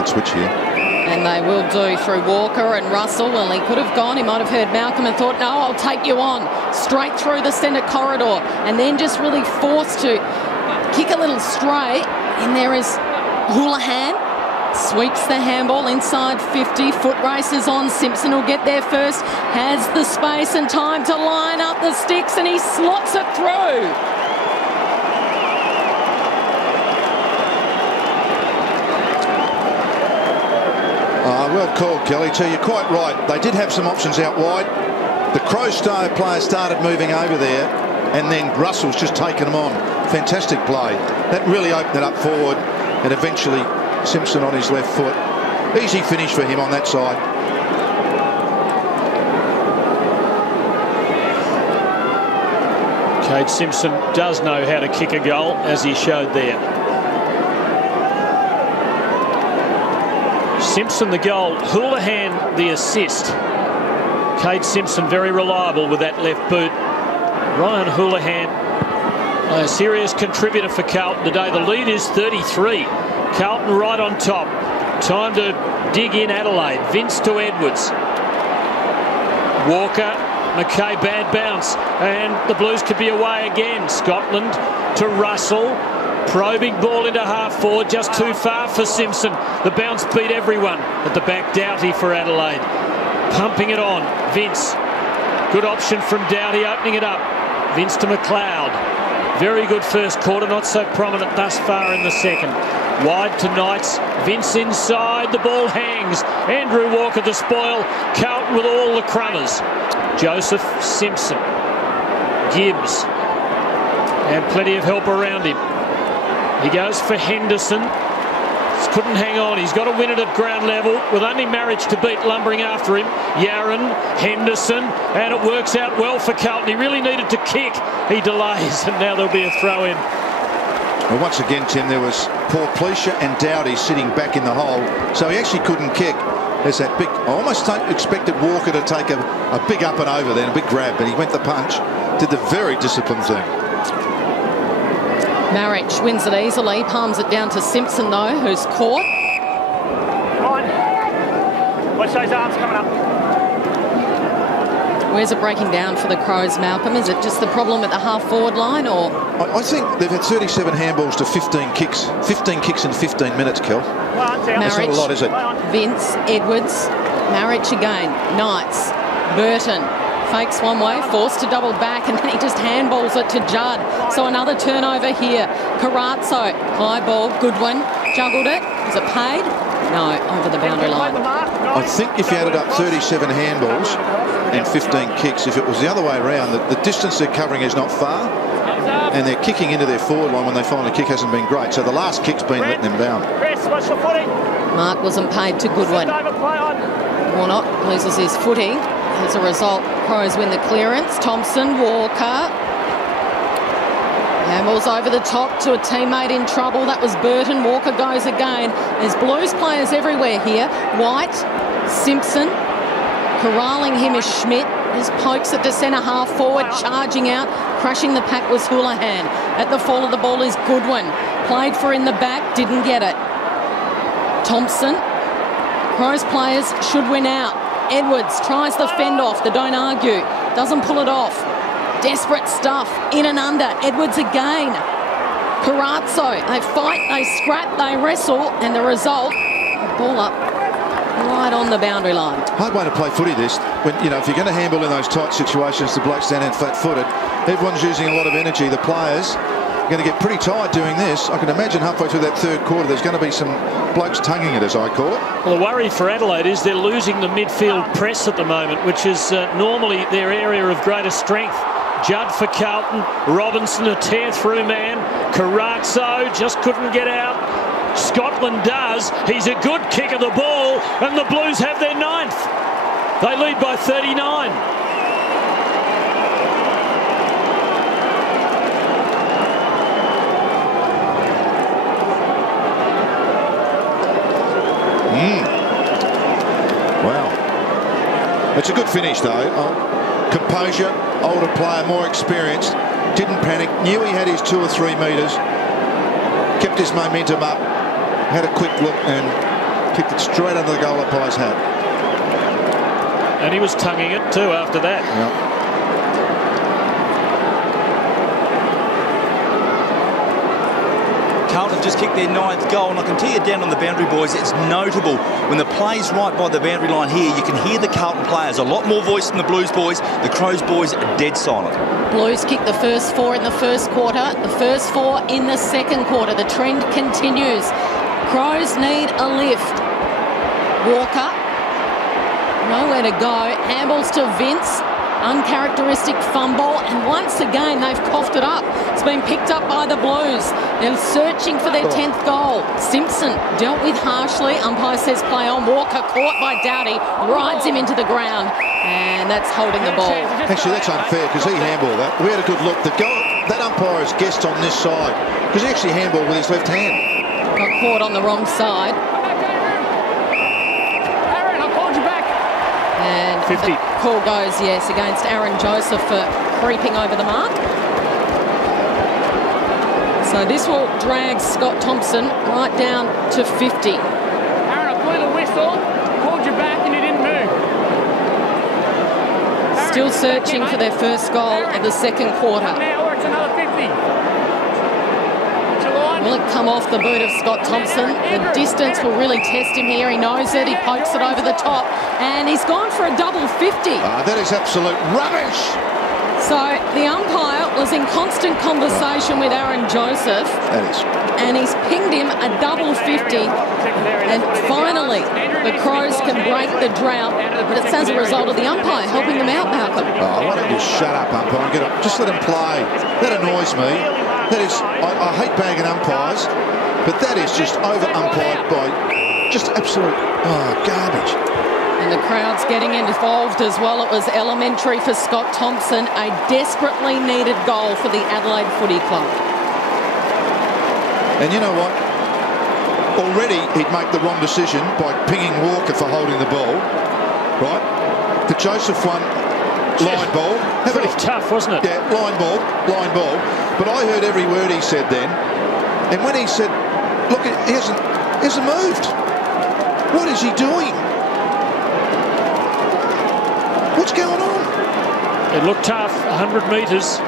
could switch here. And they will do through Walker and Russell. Well, he could have gone. He might have heard Malcolm and thought, no, I'll take you on. Straight through the centre corridor. And then just really forced to kick a little straight. And there is Houlihan. Sweeps the handball inside 50. Foot races on. Simpson will get there first. Has the space and time to line up the sticks. And he slots it through. Well called, Kelly. Too, you're quite right. They did have some options out wide. The Crows player started moving over there, and then Russell's just taken them on. Fantastic play. That really opened it up forward, and eventually Simpson on his left foot. Easy finish for him on that side. Cade Simpson does know how to kick a goal, as he showed there. Simpson the goal, Houlihan the assist. Cade Simpson very reliable with that left boot. Ryan Houlihan, a serious contributor for Carlton today. The lead is 33. Carlton right on top. Time to dig in Adelaide. Vince to Edwards. Walker, McKay, bad bounce. And the Blues could be away again. Scotland to Russell. Probing ball into half forward, just too far for Simpson. The bounce beat everyone. At the back, Doughty for Adelaide. Pumping it on. Vince. Good option from Doughty, opening it up. Vince to McLeod. Very good first quarter, not so prominent thus far in the second. Wide to Knights. Vince inside, the ball hangs. Andrew Walker the spoil. Carlton with all the crummers. Joseph Simpson. Gibbs. And plenty of help around him. He goes for Henderson. Just couldn't hang on. He's got to win it at ground level with only Marriage to beat lumbering after him. Yaron, Henderson, and it works out well for Carlton. He really needed to kick. He delays, and now there'll be a throw in. Well, once again, Tim, there was Paul Pleasure and Doughty sitting back in the hole, so he actually couldn't kick. There's that big, I almost expected Walker to take a big up and over then, a big grab, but he went the punch, did the very disciplined thing. Marriage wins it easily, palms it down to Simpson though, who's caught. Watch those arms coming up. Where's it breaking down for the Crows, Malcolm? Is it just the problem at the half-forward line, or...? I think they've had 37 handballs to 15 kicks. 15 kicks in 15 minutes, Kel. That's not a lot, is it? Vince, Edwards, Marriage again, Knights, Burton. Fakes one way, forced to double back, and then he just handballs it to Judd. So another turnover here. Carazzo, high ball, Goodwin, juggled it. Was it paid? No, over the boundary line. I think if you added up 37 handballs and 15 kicks, if it was the other way around, the distance they're covering is not far, and they're kicking into their forward line when they find a kick hasn't been great. So the last kick's been letting them down. Mark wasn't paid to Goodwin. Warnock loses his footing. As a result, Crows win the clearance. Thompson, Walker. Handballs over the top to a teammate in trouble. That was Burton. Walker goes again. There's Blues players everywhere here. White, Simpson. Corralling him is Schmidt. Just pokes it to centre half forward, charging out. Crushing the pack was Houlihan. At the fall of the ball is Goodwin. Played for in the back, didn't get it. Thompson. Crows players should win out. Edwards tries the fend off, they don't argue, doesn't pull it off. Desperate stuff, in and under, Edwards again. Carazzo, they fight, they scrap, they wrestle, and the result, ball up right on the boundary line. Hard way to play footy this, when, you know, if you're going to handball in those tight situations, the bloke's down and flat-footed, everyone's using a lot of energy, the players are going to get pretty tired doing this. I can imagine halfway through that third quarter there's going to be some blokes tonguing it, as I call it. Well, the worry for Adelaide is they're losing the midfield press at the moment, which is normally their area of greater strength. Judd for Carlton, Robinson a tear-through man, Carazzo just couldn't get out. Scotland does, he's a good kick of the ball, and the Blues have their 9th. They lead by 39. Wow. It's a good finish, though. Composure, older player, more experienced. Didn't panic, knew he had his 2 or 3 metres. Kept his momentum up. Had a quick look and Kicked it straight under the goal umpire's hat. And he was tonguing it too after that. Yep. Carlton just kicked their 9th goal, and I can tell you down on the boundary, boys, it's notable. When the play's right by the boundary line here, you can hear the Carlton players. A lot more voice than the Blues boys. The Crows boys are dead silent. Blues kicked the first 4 in the first quarter, the first 4 in the second quarter. The trend continues. Crows need a lift. Walker, nowhere to go. Handballs to Vince. Uncharacteristic fumble, and once again they've coughed it up. It's been picked up by the Blues. They're searching for their 10th goal. Simpson dealt with harshly. Umpire says play on. Walker caught by Doughty, rides him into the ground, and that's holding the ball. Actually, that's unfair because he handballed that. We had a good look. That umpire is guessed on this side because he actually handballed with his left hand. Got caught on the wrong side. And 50. the call goes, yes, against Aaron Joseph for creeping over the mark. So this will drag Scott Thompson right down to 50. Aaron, I blew the whistle, called you back and you didn't move. Still searching for their first goal of the second quarter. Now or it's another 50. Will it come off the boot of Scott Thompson? The distance will really test him here. He knows it. He pokes it over the top. And he's gone for a double 50. That is absolute rubbish. So the umpire was in constant conversation with Aaron Joseph. That is. And he's pinged him a double 50. And finally, the Crows can break the drought. But it's as a result of the umpire helping them out, Malcolm. Why don't you shut up, umpire, and get up. Just let him play. That annoys me. That is, I hate bagging umpires, but that is just over-umpired by just absolute garbage. And the crowd's getting involved as well. It was elementary for Scott Thompson, a desperately needed goal for the Adelaide Footy Club. And you know what? Already he'd make the wrong decision by pinging Walker for holding the ball, right? The Joseph one, line ball. Pretty tough, wasn't it? Yeah, line ball. But I heard every word he said then. And when he said, look, he hasn't moved. What is he doing? What's going on? It looked tough, 100 metres.